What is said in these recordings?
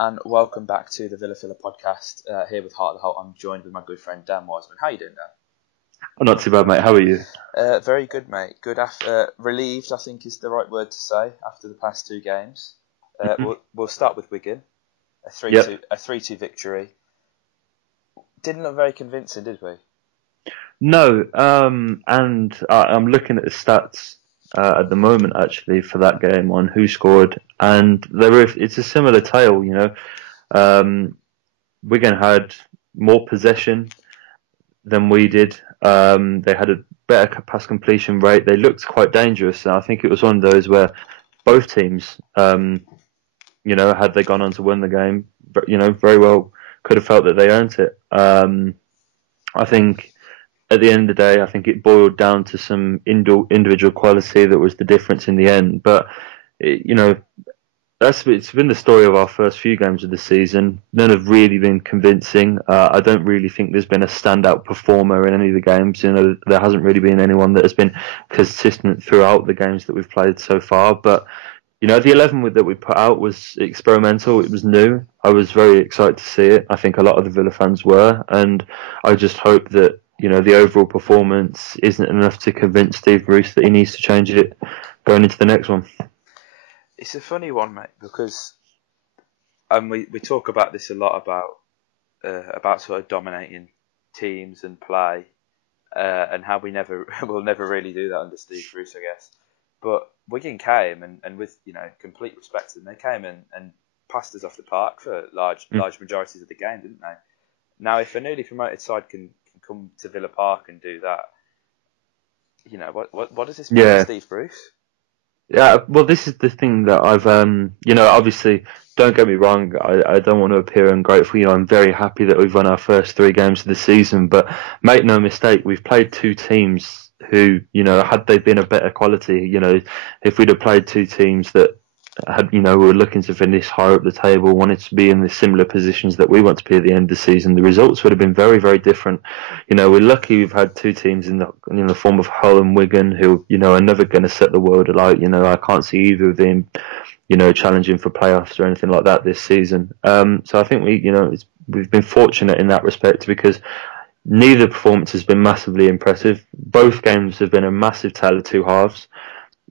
And welcome back to the Villa Filler podcast. Here with Heart of the Holt, I'm joined with my good friend Dan Wiseman. How are you doing, Dan? I'm not too bad, mate. How are you? Very good, mate. Good. Relieved, I think, is the right word to say after the past two games. We'll start with Wigan, a 3-2 victory. Didn't look very convincing, did we? No, and I'm looking at the stats at the moment, actually, for that game on who scored, and it's a similar tale, you know. Wigan had more possession than we did. They had a better pass completion rate. They looked quite dangerous, and I think it was one of those where both teams, you know, had they gone on to win the game, you know, very well could have felt that they earned it. I think at the end of the day, I think it boiled down to some individual quality that was the difference in the end. But, you know, it's been the story of our first few games of the season. None have really been convincing. I don't really think there's been a standout performer in any of the games. You know, there hasn't really been anyone that has been consistent throughout the games that we've played so far. But, you know, the 11 that we put out was experimental. It was new. I was very excited to see it. I think a lot of the Villa fans were. And I just hope that, you know, the overall performance isn't enough to convince Steve Bruce that he needs to change it going into the next one. It's a funny one, mate, because we talk about this a lot about sort of dominating teams and play, and how we'll never really do that under Steve Bruce, I guess. But Wigan came and with, you know, complete respect to them, they came and passed us off the park for large majorities of the game, didn't they? Now, if a newly promoted side can come to Villa Park and do that, you know, what does this mean for Steve Bruce? Yeah, well, this is the thing that I've, you know, obviously, don't get me wrong, I don't want to appear ungrateful. You know, I'm very happy that we've won our first 3 games of the season, but make no mistake, we've played 2 teams who, you know, had they been a better quality, you know, if we'd have played 2 teams that had, you know, were looking to finish higher up the table, wanted to be in the similar positions that we want to be at the end of the season, the results would have been very, very different. You know, we're lucky we've had 2 teams in the form of Hull and Wigan who, you know, are never going to set the world alight. You know, I can't see either of them, you know, challenging for playoffs or anything like that this season. So I think we've been fortunate in that respect because neither performance has been massively impressive. Both games have been a massive tale of 2 halves.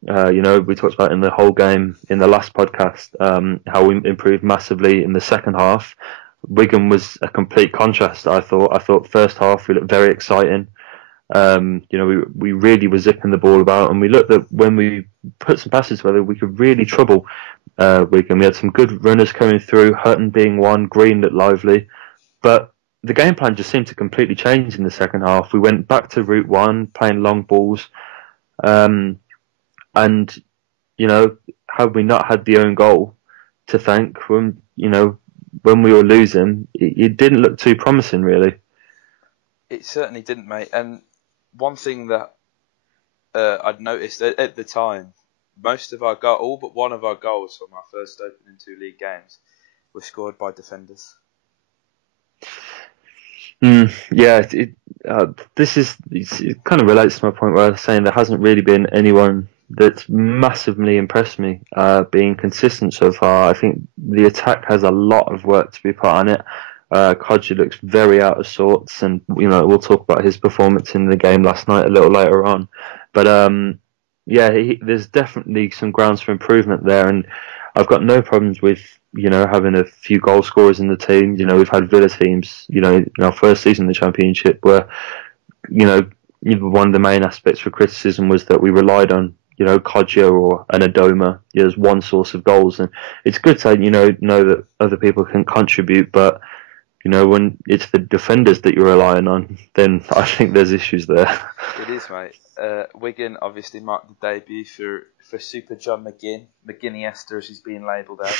You know, we talked about in the whole game in the last podcast how we improved massively in the second half. Wigan was a complete contrast. I thought first half we looked very exciting. You know, we really were zipping the ball about, and we looked that when we put some passes together, we could really trouble Wigan. We had some good runners coming through, Hutton being one, Green looked lively, but the game plan just seemed to completely change in the second half. We went back to route 1, playing long balls. And, you know, had we not had the own goal to thank when we were losing, it didn't look too promising, really. It certainly didn't, mate. And one thing that I'd noticed at the time, all but one of our goals from our first opening 2 league games were scored by defenders. Yeah, it kind of relates to my point where I was saying there hasn't really been anyone that's massively impressed me being consistent so far. I think the attack has a lot of work to be put on it. Kodji looks very out of sorts, and, you know, we'll talk about his performance in the game last night a little later on. But there's definitely some grounds for improvement there, and I've got no problems with, you know, having a few goal scorers in the team. You know, we've had Villa teams, you know, in our first season in the Championship where, you know, one of the main aspects for criticism was that we relied on, you know, Kodja or an Adoma, you know, as one source of goals. And it's good to, you know that other people can contribute, but, you know, when it's the defenders that you're relying on, then I think there's issues there. It is, mate. Wigan obviously marked the debut for Super John McGinn's, as he's being labelled out.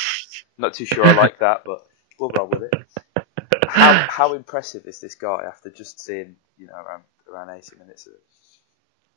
Not too sure I like that, but we'll roll with it. How impressive is this guy after just seeing, you know, around 80 minutes of it?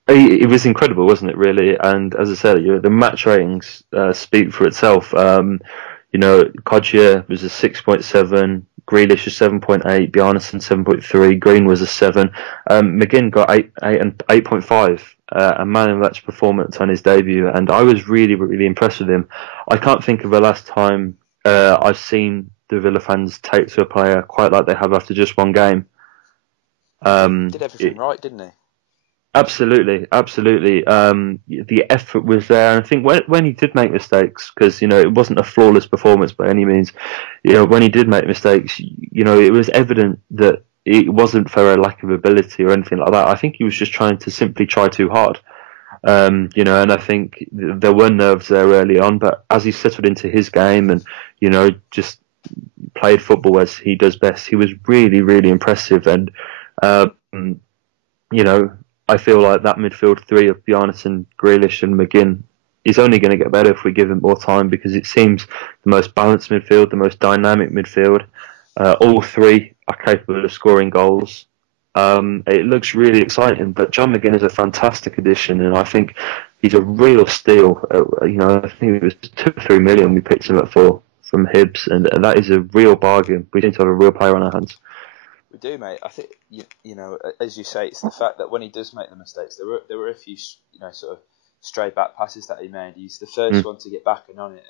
It was incredible, wasn't it, really? And as I said, you know, the match ratings speak for itself. You know, Kodja was a 6.7, Grealish a 7.8, Bjarnason 7.3, Green was a 7. McGinn got 8.5, a man of match performance on his debut, and I was really, really impressed with him. I can't think of the last time I've seen the Villa fans take to a player quite like they have after just one game. He did everything right, didn't he? Absolutely, absolutely. The effort was there, and I think when he did make mistakes, because it wasn't a flawless performance by any means. When he did make mistakes, it was evident that it wasn't for a lack of ability or anything like that. I think he was just trying to simply try too hard. And I think there were nerves there early on, but as he settled into his game and just played football as he does best, he was really, really impressive. And I feel like that midfield three of Bjarnason, Grealish and McGinn is only going to get better if we give him more time, because it seems the most balanced midfield, the most dynamic midfield. All three are capable of scoring goals. It looks really exciting, but John McGinn is a fantastic addition, and I think he's a real steal. I think it was 2 or 3 million we picked him up for from Hibs, and that is a real bargain. We seem to have a real player on our hands. We do, mate. I think as you say, it's the fact that when he does make the mistakes, there were a few sort of stray back passes that he made. He's the first one to get back and on it,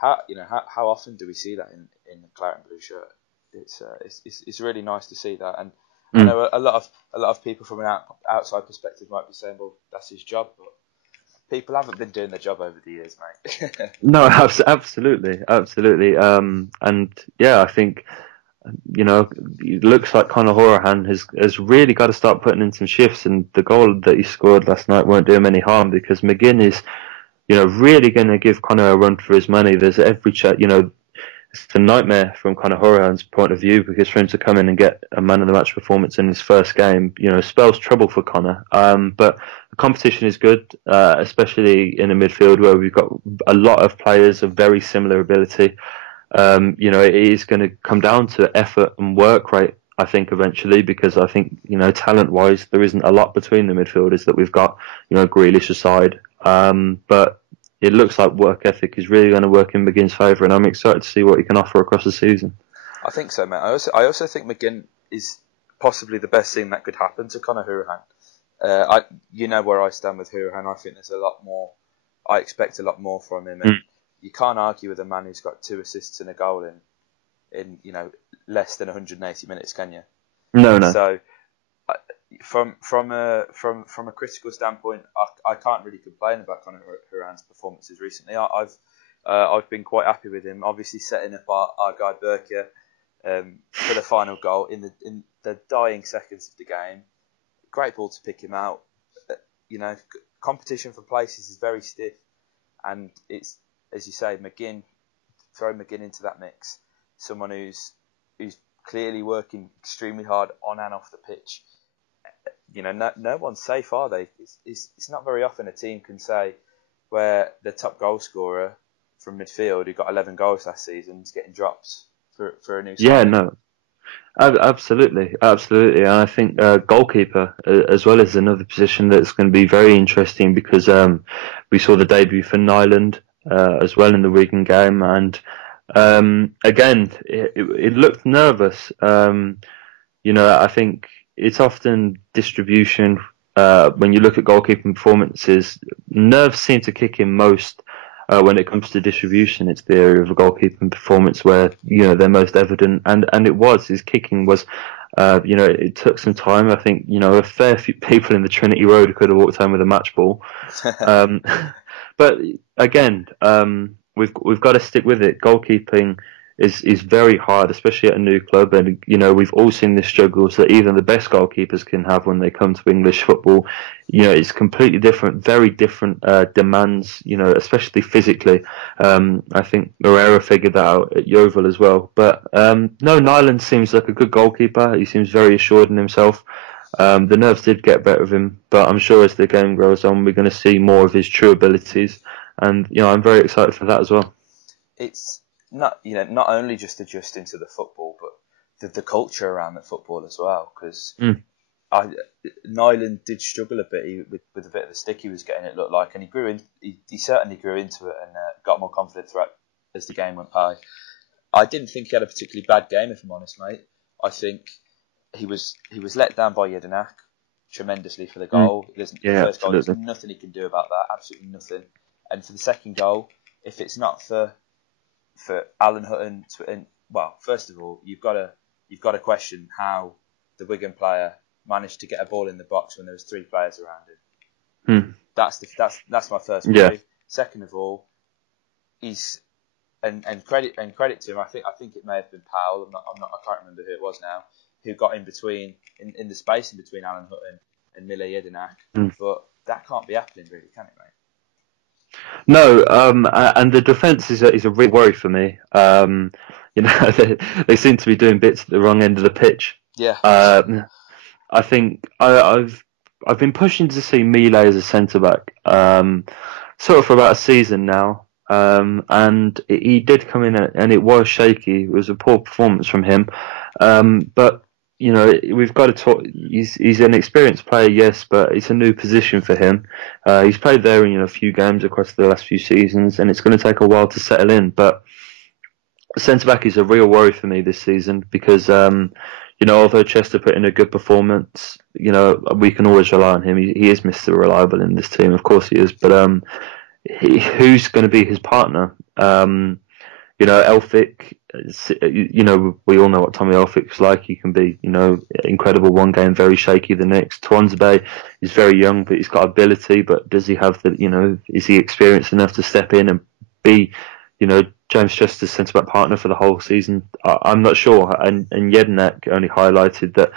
and how often do we see that in the claret and blue shirt? It's really nice to see that, and I know a lot of people from an outside perspective might be saying, well, that's his job, but people haven't been doing their job over the years, mate. No, absolutely. And yeah, I think it looks like Conor Hourihane has really got to start putting in some shifts, and the goal that he scored last night won't do him any harm, because McGinn is really going to give Conor a run for his money. There's every it's a nightmare from Conor Hourihane's point of view, because for him to come in and get a man of the match performance in his first game, spells trouble for Conor. But the competition is good, especially in a midfield where we've got a lot of players of very similar ability. It is going to come down to effort and work rate, I think, eventually, because I think, talent-wise, there isn't a lot between the midfielders that we've got, Grealish aside. But it looks like work ethic is really going to work in McGinn's favour, and I'm excited to see what he can offer across the season. I think so, mate. I also think McGinn is possibly the best thing that could happen to Conor Hourihane. Where I stand with Hourihane. I think there's a lot more. I expect a lot more from him, and you can't argue with a man who's got 2 assists and a goal in less than 180 minutes, can you? No. So from a critical standpoint, I can't really complain about Conor Hourihane's performances recently. I've been quite happy with him. Obviously, setting up our guy Berker for the final goal in the dying seconds of the game. Great ball to pick him out. Competition for places is very stiff, and it's, as you say, throw McGinn into that mix. Someone who's clearly working extremely hard on and off the pitch. No one's safe, are they? It's not very often a team can say where the top goal scorer from midfield, who got 11 goals last season, is getting dropped for a new side. Yeah, no. Absolutely. And I think goalkeeper as well is another position that's going to be very interesting, because we saw the debut for Nyland as well in the Wigan game, and again it looked nervous. I think it's often distribution. When you look at goalkeeping performances, nerves seem to kick in most when it comes to distribution. It's the area of a goalkeeping performance where they're most evident, and his kicking was. It took some time. I think a fair few people in the Trinity Road could have walked home with a match ball. But again, we've got to stick with it. Goalkeeping is very hard, especially at a new club, and we've all seen the struggles that even the best goalkeepers can have when they come to English football. It's completely different, very different demands, especially physically. I think Moreira figured that out at Yeovil as well. But no, Nyland seems like a good goalkeeper. He seems very assured in himself. The nerves did get better of him, but I'm sure as the game goes on, we're going to see more of his true abilities, and I'm very excited for that as well. It's not only just adjusting to the football, but the culture around the football as well. Because Nyland did struggle a bit with a bit of the stick he was getting, it looked like, and he certainly grew into it and got more confident throughout as the game went by. I didn't think he had a particularly bad game, if I'm honest, mate. I think he was let down by Jedinak tremendously for the goal. The first goal, there's nothing he can do about that, absolutely nothing. And for the second goal, if it's not for Alan Hutton well, first of all, you've got to question how the Wigan player managed to get a ball in the box when there was 3 players around him. That's my first worry. Yeah. Second of all, he's and credit to him. I think it may have been Powell. I can't remember who it was now, who got in between in the space in between Alan Hutton and Mile Jedinak. But that can't be happening, really, can it, mate? No, and the defence is a real worry for me. They seem to be doing bits at the wrong end of the pitch. Yeah. I think I've been pushing to see Mile as a centre back, sort of for about a season now. And he did come in and it was shaky. It was a poor performance from him. But we've got to talk. He's an experienced player, yes, but it's a new position for him. He's played there in a few games across the last few seasons, and it's going to take a while to settle in. But centre back is a real worry for me this season because although Chester put in a good performance, we can always rely on him. He is Mr. Reliable in this team, of course he is. But who's going to be his partner? Elphick, we all know what Tommy Elphick's like. He can be, incredible one game, very shaky the next. Twansby is very young, but he's got ability. But does he have is he experienced enough to step in and be, James Chester's centre-back partner for the whole season? I'm not sure. And Jedinak only highlighted that,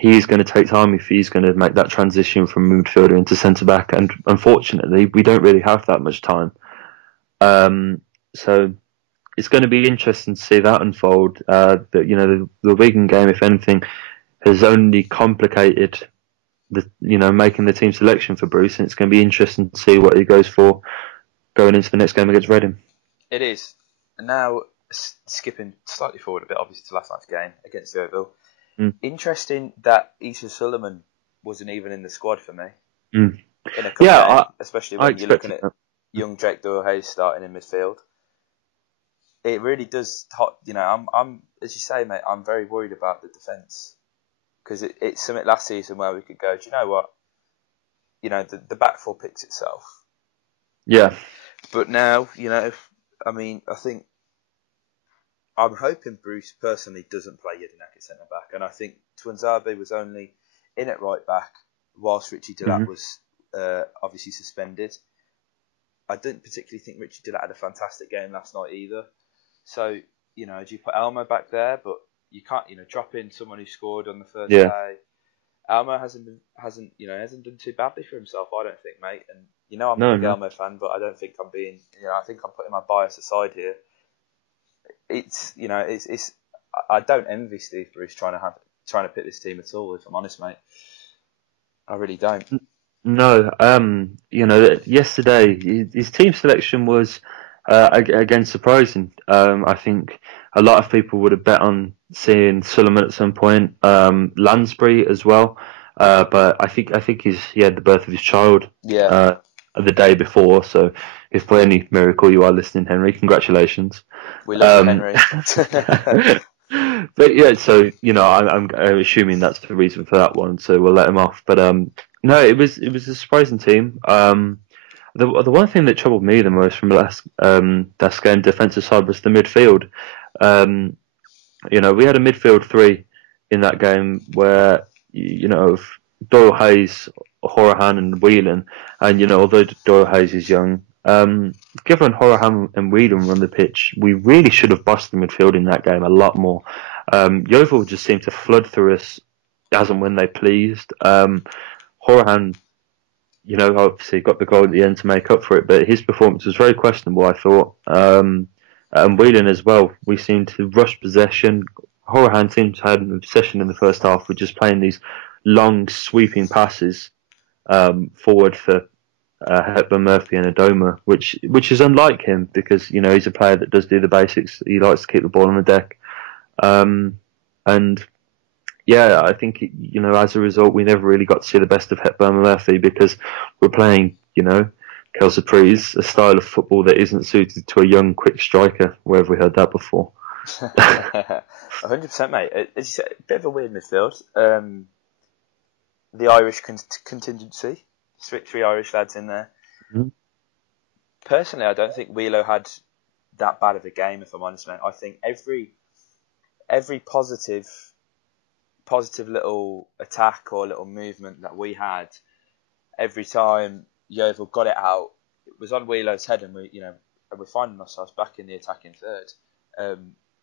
he is going to take time if he's going to make that transition from midfielder into centre-back. And unfortunately, we don't really have that much time. So it's going to be interesting to see that unfold. The Wigan game, if anything, has only complicated making the team selection for Bruce, and it's going to be interesting to see what he goes for going into the next game against Reading. It is. Now, skipping slightly forward a bit, obviously, to last night's game against Yeovil. Interesting that Issa Suleiman wasn't even in the squad for me. In a cup game, especially when you're looking at young Jake Doyle-Hayes starting in midfield. It really does. I'm as you say, mate. I'm very worried about the defence because it's something last season where we could go. Do you know what? The back four picks itself. Yeah. But now, I think I'm hoping Bruce personally doesn't play Jedinak at centre back, and I think Twanzebe was only in at right back whilst Richie Dillard was obviously suspended. I didn't particularly think Richie Dillard had a fantastic game last night either. So, do you put Elmo back there, but you can't, drop in someone who scored on the first day. Elmo hasn't done too badly for himself, I don't think, mate. And I'm a big Elmo fan, but I don't think I'm being, I think I'm putting my bias aside here. It's I don't envy Steve Bruce trying to pick this team at all, if I'm honest, mate. I really don't. No, yesterday his team selection was again surprising. I think a lot of people would have bet on seeing Suleiman at some point, Lansbury as well. But I think he had the birth of his child the day before. So if by any miracle you are listening, Henry, congratulations. We love you, Henry. But yeah, so I'm assuming that's the reason for that one. So we'll let him off. But no, it was a surprising team. The one thing that troubled me the most from last game defensive side was the midfield. We had a midfield three in that game where Doyle Hayes, Horahan, and Whelan, and although Doyle Hayes is young, given Horahan and Whelan run the pitch, we really should have bossed the midfield in that game a lot more. Yeovil just seemed to flood through us as and when they pleased. Horahan, obviously got the goal at the end to make up for it, but his performance was very questionable, I thought. And Whelan as well, we seemed to rush possession. Horahan seemed to have an obsession in the first half with just playing these long sweeping passes forward for Hepburn, Murphy and Adoma, which is unlike him because he's a player that does do the basics. He likes to keep the ball on the deck, and yeah, I think as a result we never really got to see the best of Hepburn and Murphy because we're playing Kel Surprise, a style of football that isn't suited to a young quick striker. Where have we heard that before? 100%, mate. As you said, a bit of a weird midfield. The Irish contingency. Three Irish lads in there. Mm-hmm. Personally, I don't think Wheelo had that bad of a game, if I'm honest, mate. I think every positive little attack or little movement that we had, every time Yeovil got it out, it was on Wheeler's head, and we're finding ourselves back in the attacking third.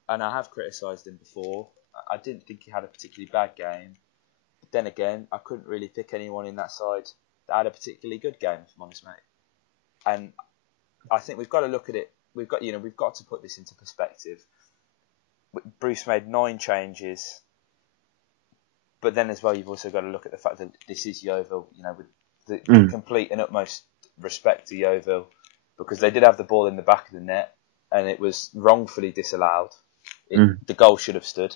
And I have criticised him before. I didn't think he had a particularly bad game. But then again, I couldn't really pick anyone in that side that had a particularly good game, if I'm honest, mate. And I think we've got to look at it. We've got to put this into perspective. Bruce made 9 changes, but then as well, you've also got to look at the fact that this is Yeovil. With the complete and utmost respect to Yeovil, because they did have the ball in the back of the net, and it was wrongfully disallowed. The goal should have stood.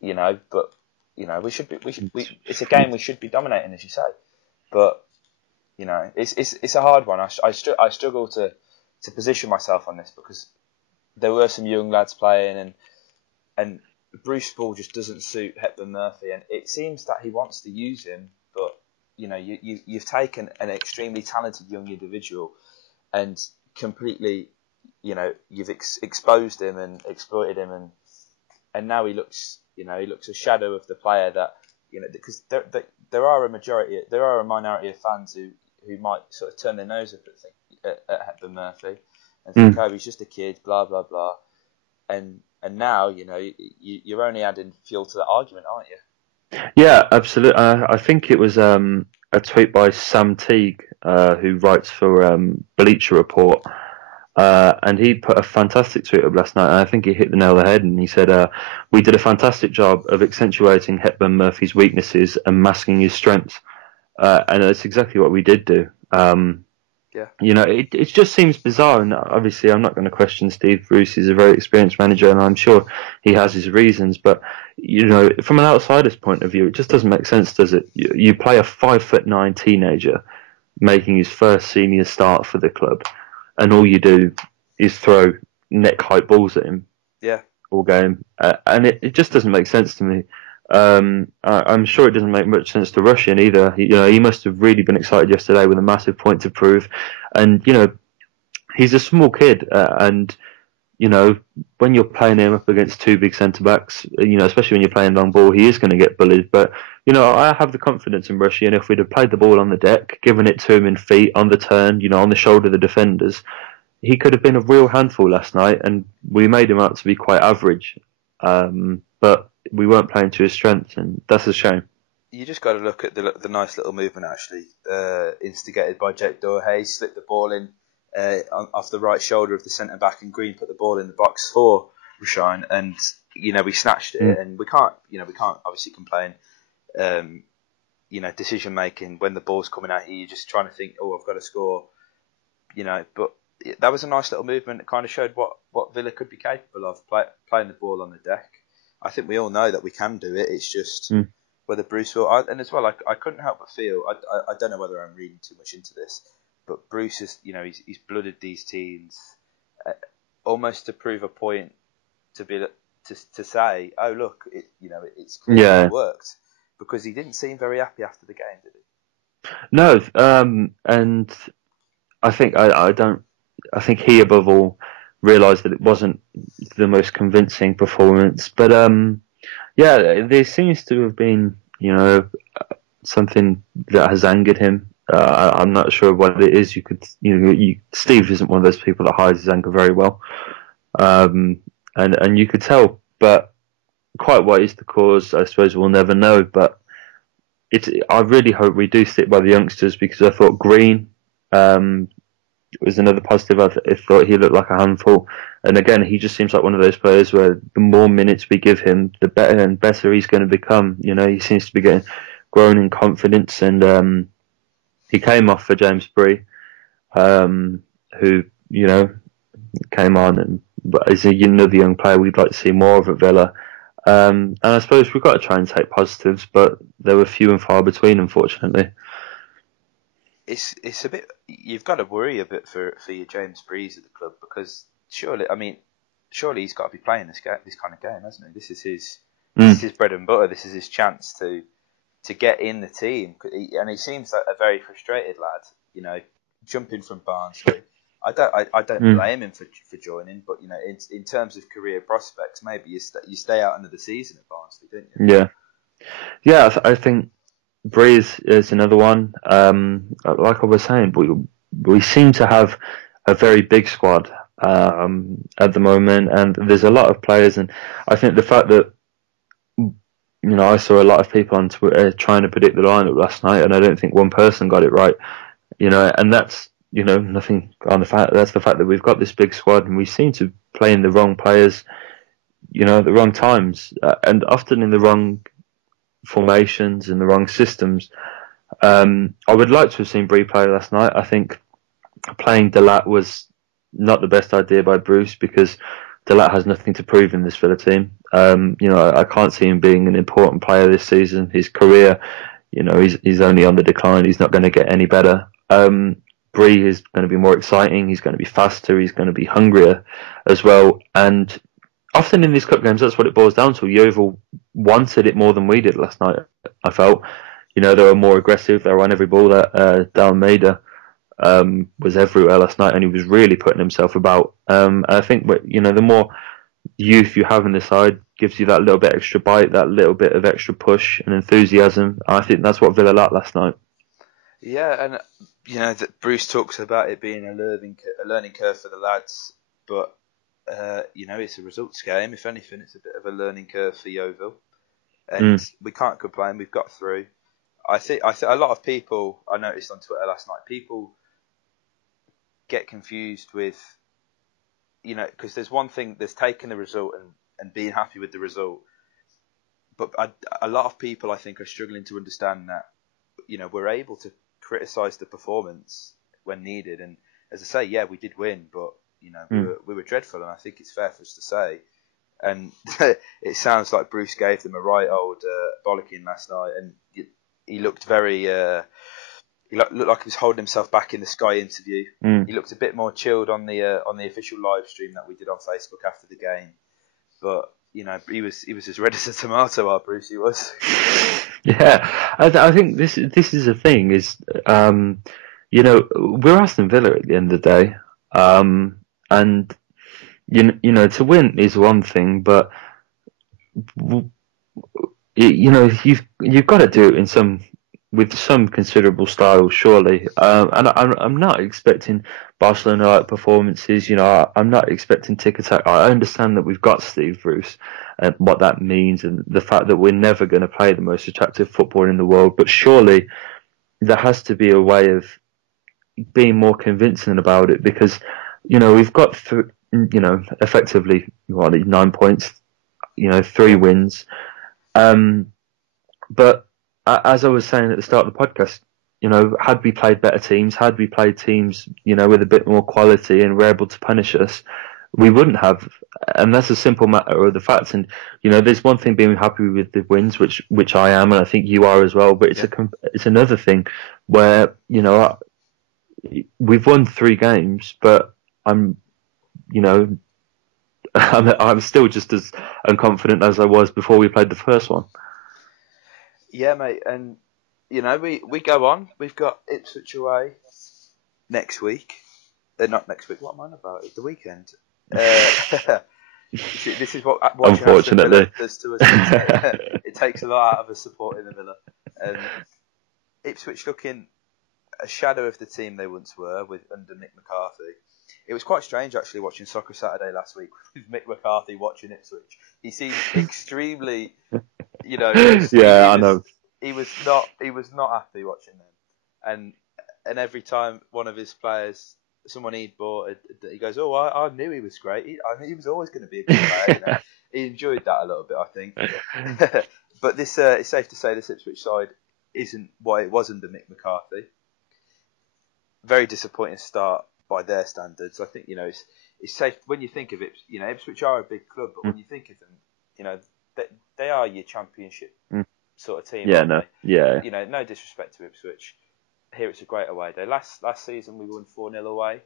But it's a game we should be dominating, as you say. But it's a hard one. I struggle to position myself on this, because there were some young lads playing, and Bruce Ball just doesn't suit Hepburn Murphy, and it seems that he wants to use him, but you've taken an extremely talented young individual and completely, you've exposed him and exploited him, and now he looks a shadow of the player that, because there are a minority of fans who might sort of turn their nose up at Hepburn Murphy and think, oh, he's just a kid, blah blah blah, and now you're only adding fuel to that argument, aren't you? Yeah, absolutely. I think it was a tweet by Sam Teague, who writes for Bleacher Report, and he put a fantastic tweet up last night, and I think he hit the nail on the head, and he said, we did a fantastic job of accentuating Hepburn Murphy's weaknesses and masking his strengths, and that's exactly what we did do. Yeah. It just seems bizarre, and obviously I'm not going to question Steve Bruce. He's a very experienced manager, and I'm sure he has his reasons. But from an outsider's point of view, it just doesn't make sense, does it? You play a 5'9" teenager making his first senior start for the club, and all you do is throw neck-high balls at him. Yeah. All game, and it just doesn't make sense to me. I'm sure it doesn't make much sense to Russian either. He must have really been excited yesterday with a massive point to prove, and he's a small kid, and when you're playing him up against 2 big centre backs, especially when you're playing long ball, he is going to get bullied. But I have the confidence in Russian. If we'd have played the ball on the deck, given it to him in feet, on the turn, on the shoulder of the defenders, he could have been a real handful last night, and we made him out to be quite average. But we weren't playing to his strengths, and that's a shame. You just got to look at the nice little movement, actually, instigated by Jake Doherty. Slipped the ball in off the right shoulder of the centre back, and Green put the ball in the box for Rushain, and we snatched it, and we can't obviously complain. Decision making when the ball's coming at you, you're just trying to think, oh, I've got to score, but that was a nice little movement. It kind of showed what Villa could be capable of, playing the ball on the deck. I think we all know that we can do it. It's just whether Bruce will. And as well, I couldn't help but feel, I don't know whether I'm reading too much into this, but Bruce is, he's blooded these teams almost to prove a point, to say, oh look, it's clear it worked, because he didn't seem very happy after the game, did he? No, and I think I think he above all realised that it wasn't the most convincing performance, but there seems to have been something that has angered him. I'm not sure what it is. Steve isn't one of those people that hides his anger very well, and you could tell, but quite what is the cause, I suppose we'll never know. But I really hope we do stick by the youngsters, because I thought Green was another positive. I thought he looked like a handful, and again, he just seems like one of those players where the more minutes we give him, the better and better he's going to become. He seems to be grown in confidence, and he came off for James Bree, who came on and is another young player we'd like to see more of at Villa. And I suppose we've got to try and take positives, but there were few and far between, unfortunately. It's a bit, you've got to worry a bit for your James Breeze at the club, because surely he's got to be playing this kind of game, hasn't he? This is his bread and butter. This is his chance to get in the team, and he seems like a very frustrated lad. Jumping from Barnsley, I don't blame him for joining, but in terms of career prospects, maybe you stay out another season at Barnsley, don't you? Yeah. I think Breeze is another one. Like I was saying, we seem to have a very big squad at the moment, and there's a lot of players, and I think the fact that I saw a lot of people on Twitter trying to predict the lineup last night, and I don't think one person got it right. And that's nothing on the fact. That's the fact that we've got this big squad, and we seem to play in the wrong players, at the wrong times, and often in the wrong formations and the wrong systems. I would like to have seen Bree play last night. I think playing Delat was not the best idea by Bruce, because Delat has nothing to prove in this Villa team. I can't see him being an important player this season. His career, he's only on the decline. He's not going to get any better. Bree is going to be more exciting. He's going to be faster. He's going to be hungrier as well. And often in these cup games, that's what it boils down to. Yeovil wanted it more than we did last night, I felt. They were more aggressive. They were on every ball. That Dalmeida was everywhere last night, and he was really putting himself about. And I think the more youth you have in the side gives you that little bit extra bite, that little bit of extra push and enthusiasm. I think that's what Villa lacked last night. Yeah, and that Bruce talks about it being a learning curve for the lads, but it's a results game. If anything, it's a bit of a learning curve for Yeovil, and we can't complain. We've got through. I think a lot of people, I noticed on Twitter last night, people get confused with, because there's one thing, there's taking the result and being happy with the result, but a lot of people, I think, are struggling to understand that, we're able to criticise the performance when needed, and as I say, yeah, we did win, but we were dreadful, and I think it's fair for us to say. And it sounds like Bruce gave them a right old bollocking last night, and he looked very. He looked like he was holding himself back in the Sky interview. He looked a bit more chilled on the official live stream that we did on Facebook after the game. But he was as red as a tomato. Our Bruce, he was. Yeah, I think this is the thing. Is we're Aston Villa at the end of the day, and to win is one thing, but you've got to do it with some considerable style, surely. And I'm not expecting Barcelona-like performances. I'm not expecting tick-attack. I understand that we've got Steve Bruce and what that means, and the fact that we're never going to play the most attractive football in the world. But surely there has to be a way of being more convincing about it, because we've got effectively 9 points, 3 wins. But as I was saying at the start of the podcast, had we played better teams, had we played teams, with a bit more quality and were able to punish us, we wouldn't have. And that's a simple matter of the facts. And, there's one thing being happy with the wins, which I am, and I think you are as well. But it's another thing where, we've won 3 games, but I'm still just as unconfident as I was before we played the first one. Yeah, mate, and we go on. We've got Ipswich away next week. Not next week. What am I on about? It's the weekend. This is what unfortunately does to us. It takes a lot out of us supporting the Villa. Ipswich looking a shadow of the team they once were under Mick McCarthy. It was quite strange actually watching Soccer Saturday last week with Mick McCarthy watching Ipswich. He seemed extremely, I know. He was not happy watching them, and every time one of his players, someone he'd bought, he goes, "Oh, I knew he was great. I knew he was always going to be a good player." He enjoyed that a little bit, I think. But this, it's safe to say, this Ipswich side isn't what it was under Mick McCarthy. Very disappointing start by their standards. I think it's safe when you think of it. Ipswich are a big club, but when you think of them, they are your championship sort of team. Yeah, no, yeah. No disrespect to Ipswich. Here it's a great away day. Last season we won 4-0 away.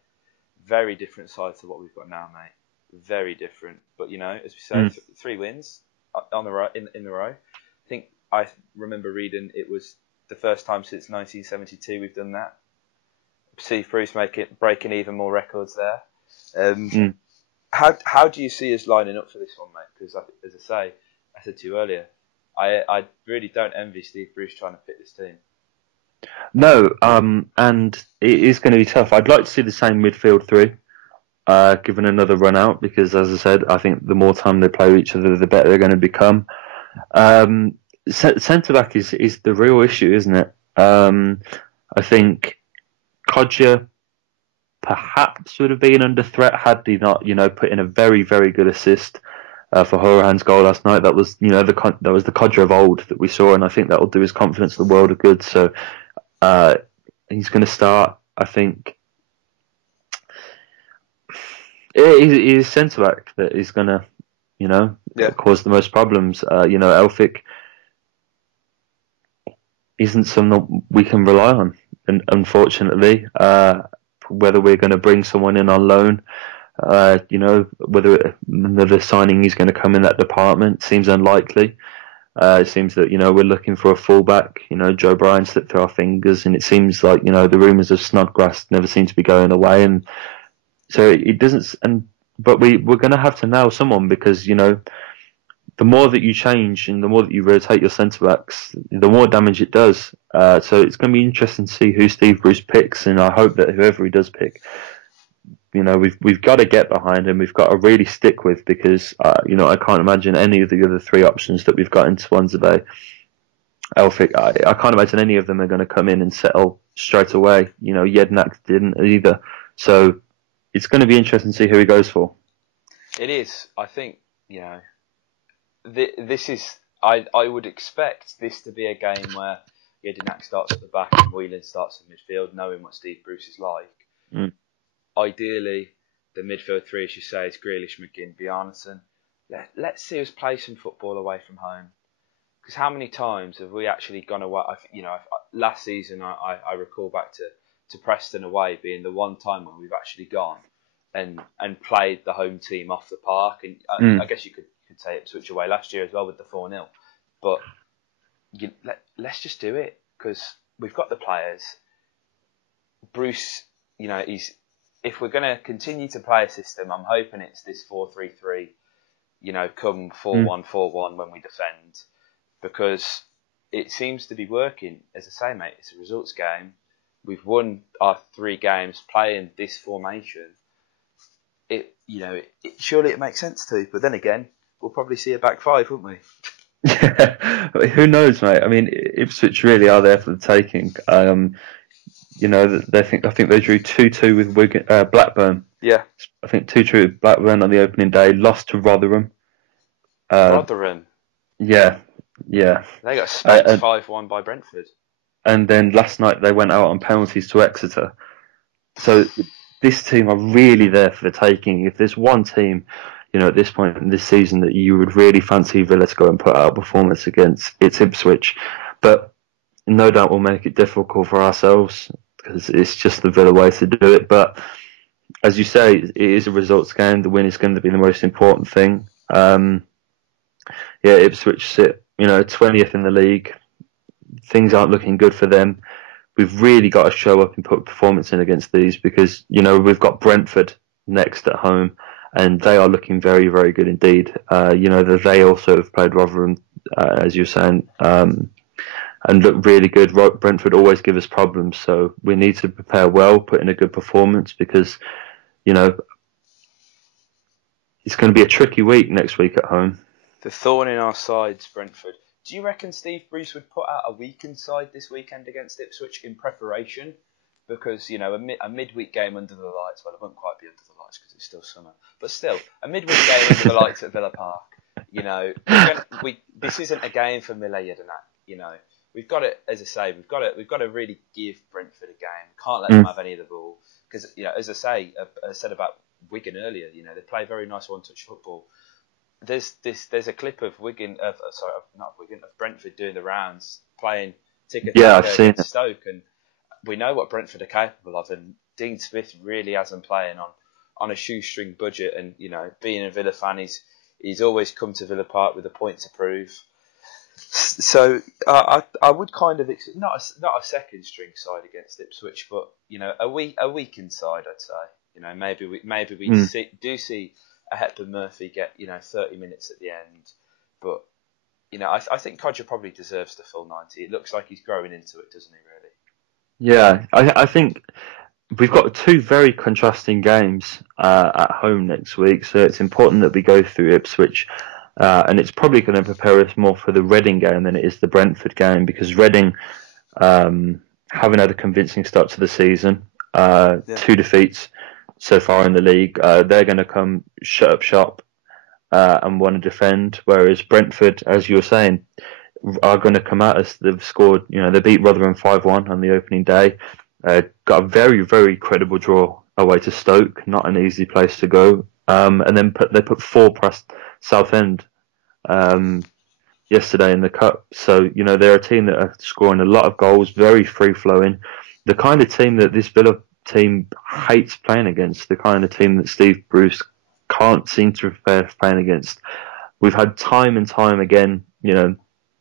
Very different side to what we've got now, mate. Very different. But as we say, 3 wins on the row in the row. I think I remember reading it was the first time since 1972 we've done that. Steve Bruce breaking even more records there. Mm. How do you see us lining up for this one, mate? Because as I said to you earlier, I really don't envy Steve Bruce trying to pick this team. No, and it is going to be tough. I'd like to see the same midfield three, given another run out, because as I said, I think the more time they play with each other, the better they're going to become. Centre back is the real issue, isn't it? I think Kodja perhaps would have been under threat had he not, put in a very, very good assist for Horan's goal last night. That was, that was the Kodja of old that we saw, and I think that will do his confidence the world of good. So he's going to start. I think it is centre back that is going to, cause the most problems. Elphick isn't someone we can rely on, and unfortunately, whether we're going to bring someone in on loan, whether another signing is going to come in that department seems unlikely. It seems that, we're looking for a fullback. Joe Bryan slipped through our fingers, and it seems like, the rumours of Snodgrass never seem to be going away. And so it doesn't, but we're going to have to nail someone because, the more that you change and the more that you rotate your centre-backs, the more damage it does. So it's going to be interesting to see who Steve Bruce picks, and I hope that whoever he does pick, we've got to get behind him. We've got to really stick with, because I can't imagine any of the other three options that we've got in Swansea Bay. Elphick, I can't imagine any of them are going to come in and settle straight away. Jednak didn't either. So it's going to be interesting to see who he goes for. It is. I think this is. I would expect this to be a game where Jednak starts at the back and Whelan starts in midfield, knowing what Steve Bruce is like. Mm. Ideally, the midfield three, as you say, is Grealish, McGinn, Bjarnason. Let's see us play some football away from home. Because how many times have we actually gone away? Last season, I recall back to Preston away being the one time when we've actually gone and played the home team off the park. And I guess you could say Ipswich away last year as well with the 4-0. But let's just do it, because we've got the players. Bruce, if we're going to continue to play a system, I'm hoping it's this 4-3-3, come 4-1-4-1 when we defend, because it seems to be working. As I say, mate, it's a results game. We've won our 3 games playing this formation. Surely it makes sense to, but then again, we'll probably see a back 5, won't we? Yeah, who knows, mate? I mean, Ipswich really are there for the taking. I think they drew 2-2 with Blackburn. Yeah. I think 2-2 with Blackburn on the opening day. Lost to Rotherham. Rotherham. Yeah. They got spanked 5-1 by Brentford. And then last night they went out on penalties to Exeter. So this team are really there for the taking. If there's one team, at this point in this season that you would really fancy Villa to go and put out a performance against, it's Ipswich. But no doubt we'll make it difficult for ourselves, because it's just the Villa way to do it. But as you say, it is a results game. The win is going to be the most important thing. Ipswich sit, 20th in the league. Things aren't looking good for them. We've really got to show up and put performance in against these, because, we've got Brentford next at home, and they are looking very, very good indeed. They also have played Rotherham, as you're saying, and look really good. Brentford always give us problems, so we need to prepare well, put in a good performance, because, it's going to be a tricky week next week at home. The thorn in our sides, Brentford. Do you reckon Steve Bruce would put out a weakened side this weekend against Ipswich in preparation? Because, a midweek game under the lights, well, it won't quite be under the lights because it's still summer, but still, a midweek game under the lights at Villa Park, this isn't a game for Mile Jedinak, We've got to, as I say, we've got to really give Brentford a game. Can't let them have any of the ball, because, as I say, I said about Wigan earlier, they play very nice one-touch football. There's a clip of Brentford doing the rounds, playing I've seen against Stoke, and we know what Brentford are capable of. And Dean Smith really hasn't playing on a shoestring budget, and being a Villa fan, he's always come to Villa Park with a point to prove. So I would kind of not a second string side against Ipswich, but a weakened side, I'd say. Maybe we see a Hepburn Murphy get 30 minutes at the end, but I think Codger probably deserves the full 90. It looks like he's growing into it, doesn't he? Really? Yeah, I think we've got two very contrasting games at home next week, so it's important that we go through Ipswich. And it's probably going to prepare us more for the Reading game than it is the Brentford game, because Reading haven't had a convincing start to the season. 2 defeats so far in the league. They're going to come shut up shop and want to defend, whereas Brentford, as you were saying, are going to come at us. They've scored, they beat Rotherham 5-1 on the opening day. Got a very, very credible draw away to Stoke, not an easy place to go. And then they put 4 past Southend yesterday in the cup. So they're a team that are scoring a lot of goals, very free flowing. The kind of team that this Villa team hates playing against. The kind of team that Steve Bruce can't seem to prepare for playing against. We've had time and time again.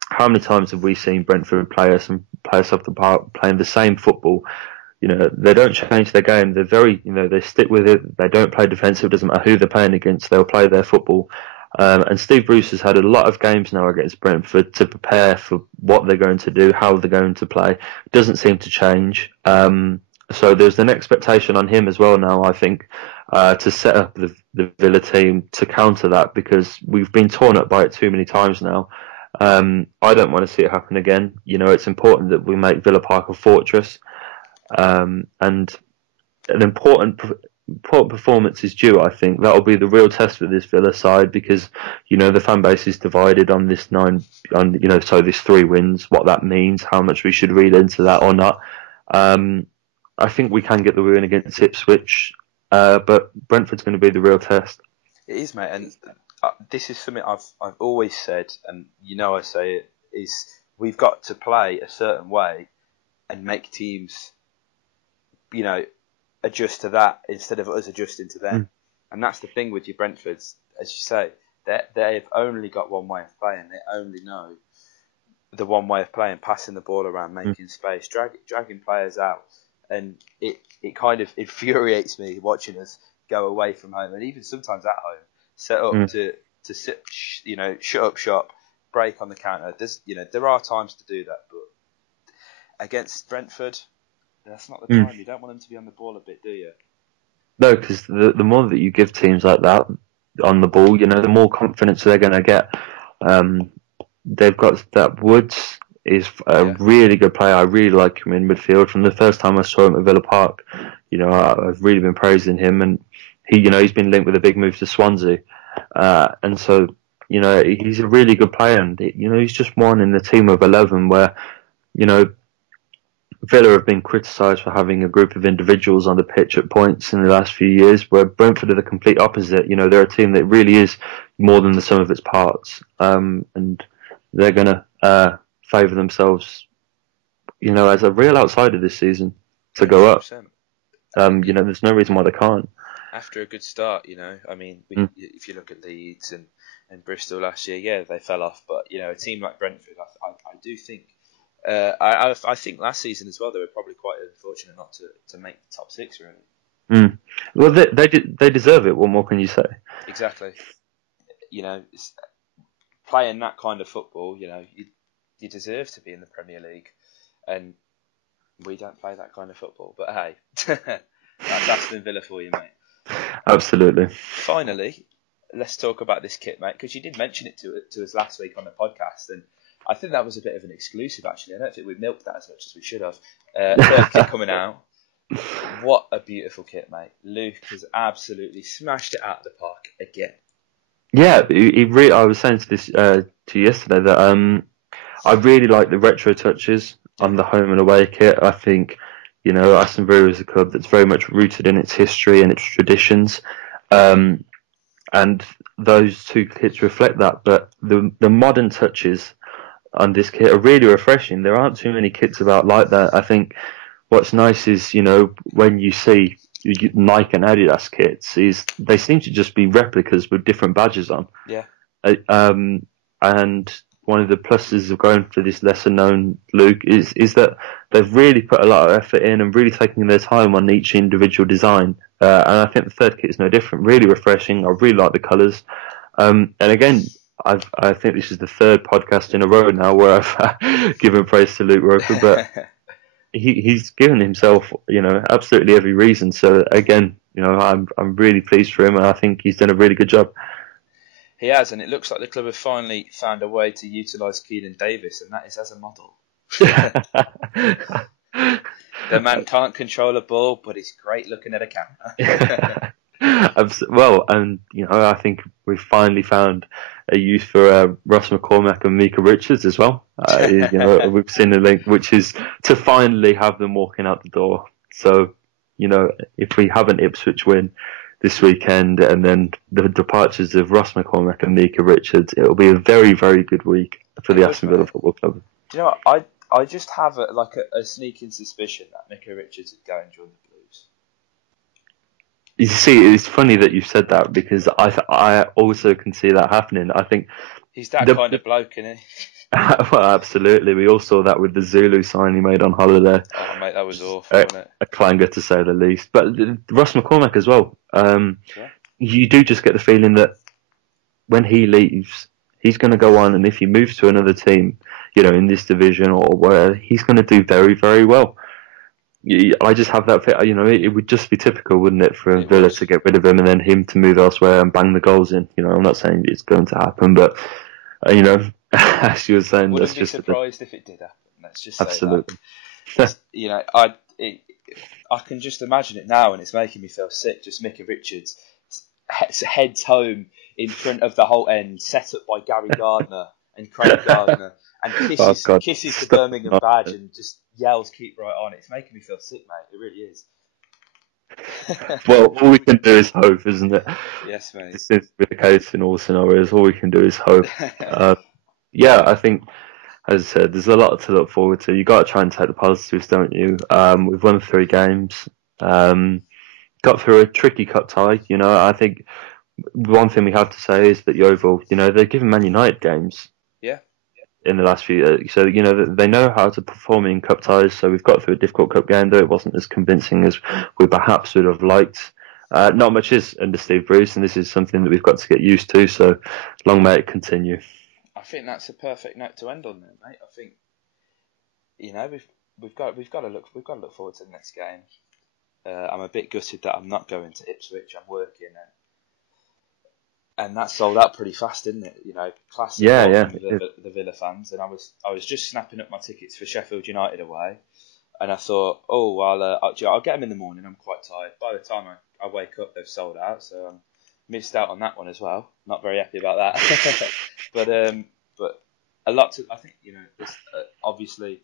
How many times have we seen Brentford play us off the park playing the same football? They don't change their game. They're very, they stick with it. They don't play defensive. It doesn't matter who they're playing against. They'll play their football. And Steve Bruce has had a lot of games now against Brentford to prepare for what they're going to do, how they're going to play. It doesn't seem to change. So there's an expectation on him as well now, I think, to set up the Villa team to counter that, because we've been torn up by it too many times now. I don't want to see it happen again. It's important that we make Villa Park a fortress. And an important performance is due. I think that'll be the real test for this Villa side, because the fan base is divided on this this 3 wins, what that means, how much we should read into that or not. I think we can get the win against Ipswich, but Brentford's going to be the real test. It is, mate, and this is something I've always said, and I say it, is we've got to play a certain way and make teams adjust to that instead of us adjusting to them. And that's the thing with your Brentfords, as you say, they've only got one way of playing. They only know the one way of playing, passing the ball around, making space, dragging players out. And it kind of infuriates me watching us go away from home, and even sometimes at home, set up to sit, shut up shop, break on the counter. There are times to do that, but against Brentford, that's not the time. You don't want them to be on the ball a bit, do you? No, because the more that you give teams like that on the ball, the more confidence they're going to get. They've got that Woods is a really good player. I really like him in midfield. From the first time I saw him at Villa Park, I've really been praising him, and he's been linked with a big move to Swansea, and so he's a really good player, and he's just one in the team of 11 where Villa have been criticised for having a group of individuals on the pitch at points in the last few years, where Brentford are the complete opposite. They're a team that really is more than the sum of its parts, and they're going to favour themselves, as a real outsider this season to go up. 100%. There's no reason why they can't. After a good start, if you look at Leeds and Bristol last year, they fell off, but a team like Brentford, I do think. I think last season as well, they were probably quite unfortunate not to make the top 6, really. Well, they deserve it. What more can you say? Exactly. Playing that kind of football, you deserve to be in the Premier League, and we don't play that kind of football. But hey, that's Aston Villa for you, mate. Absolutely. Finally, let's talk about this kit, mate, because you did mention it to us last week on the podcast, and I think that was a bit of an exclusive, actually. I don't think we milked that as much as we should have. Third kit coming out. What a beautiful kit, mate. Luke has absolutely smashed it out of the park again. Yeah, I was saying to this to you yesterday that I really like the retro touches on the home and away kit. I think, Aston Villa is a club that's very much rooted in its history and its traditions. And those 2 kits reflect that. But the modern touches on this kit are really refreshing. There aren't too many kits about like that. I think what's nice is, when you see Nike and Adidas kits, is they seem to just be replicas with different badges on. Yeah. And one of the pluses of going for this lesser known Luke is that they've really put a lot of effort in and really taken their time on each individual design. And I think the third kit is no different. Really refreshing. I really like the colours. And again, I think this is the third podcast in a row now where I've given praise to Luke Roper, but he's given himself, absolutely every reason. So again, I'm really pleased for him, and I think he's done a really good job. He has, and it looks like the club have finally found a way to utilise Keenan Davis, and that is as a model. The man can't control a ball, but he's great looking at a camera. Well, and I think we've finally found a use for Ross McCormack and Micah Richards as well. We've seen a link, which is to finally have them walking out the door. So, if we have an Ipswich win this weekend and then the departures of Ross McCormack and Micah Richards, it'll be a very, very good week for the Aston Villa Football Club. Do you know what? I just have a sneaking suspicion that Micah Richards would go and join the Blues. You see, it's funny that you said that because I also can see that happening. I think he's that kind of bloke, isn't he? Well, absolutely. We all saw that with the Zulu sign he made on holiday. Oh, mate, that was awful, wasn't it? A clanger, to say the least. But Ross McCormack as well. You do just get the feeling that when he leaves, he's going to go on, and if he moves to another team, in this division or where, he's going to do very, very well. I just have that. It would just be typical, wouldn't it, for Villa to get rid of him and then him to move elsewhere and bang the goals in. I'm not saying it's going to happen, but as you were saying, wouldn't be surprised if it did happen. Let's just say absolutely. That. I can just imagine it now, and it's making me feel sick. Just Micah Richards heads home in front of the whole end, set up by Gary Gardner and Craig Gardner, and kisses the Birmingham badge and just yells, "Keep right on!" It's making me feel sick, mate. It really is. Well, all we can do is hope, isn't it? Yes, mate. This seems to be the case in all scenarios. All we can do is hope. I think, as I said, there's a lot to look forward to. You've got to try and take the positives, don't you? We've won 3 games. Got through a tricky cup tie. I think one thing we have to say is that Yeovil, they're given Man United games. Yeah. In the last few years. So, they know how to perform in cup ties. So we've got through a difficult cup game, though it wasn't as convincing as we perhaps would have liked. Not much is under Steve Bruce, and this is something that we've got to get used to. So long may it continue. I think that's a perfect note to end on there, mate. I think we've got to look forward to the next game. I'm a bit gutted that I'm not going to Ipswich. I'm working, and that sold out pretty fast, didn't it? Classic. The Villa fans, and I was just snapping up my tickets for Sheffield United away, and I thought, I'll get them in the morning. I'm quite tired. By the time I wake up, they've sold out, so I'm missed out on that one as well. Not very happy about that. but a lot to. I think it's obviously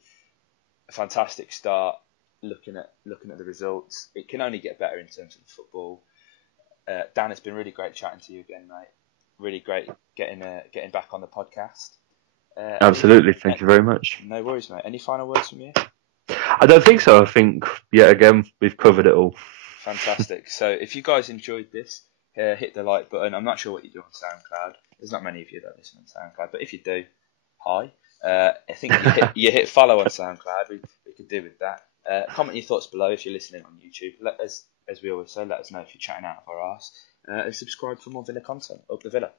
a fantastic start. Looking at the results, it can only get better in terms of football. Dan, it's been really great chatting to you again, mate. Really great getting back on the podcast. Absolutely, thank you very much. No worries, mate. Any final words from you? I don't think so. I think, yet again, we've covered it all. Fantastic. So if you guys enjoyed this, hit the like button. I'm not sure what you do on SoundCloud. There's not many of you that listen on SoundCloud, but if you do, hi. I think you hit follow on SoundCloud. We could do with that. Comment your thoughts below if you're listening on YouTube. Let us, as we always say, let us know if you're chatting out of our arse. And subscribe for more Villa content. Up the Villa.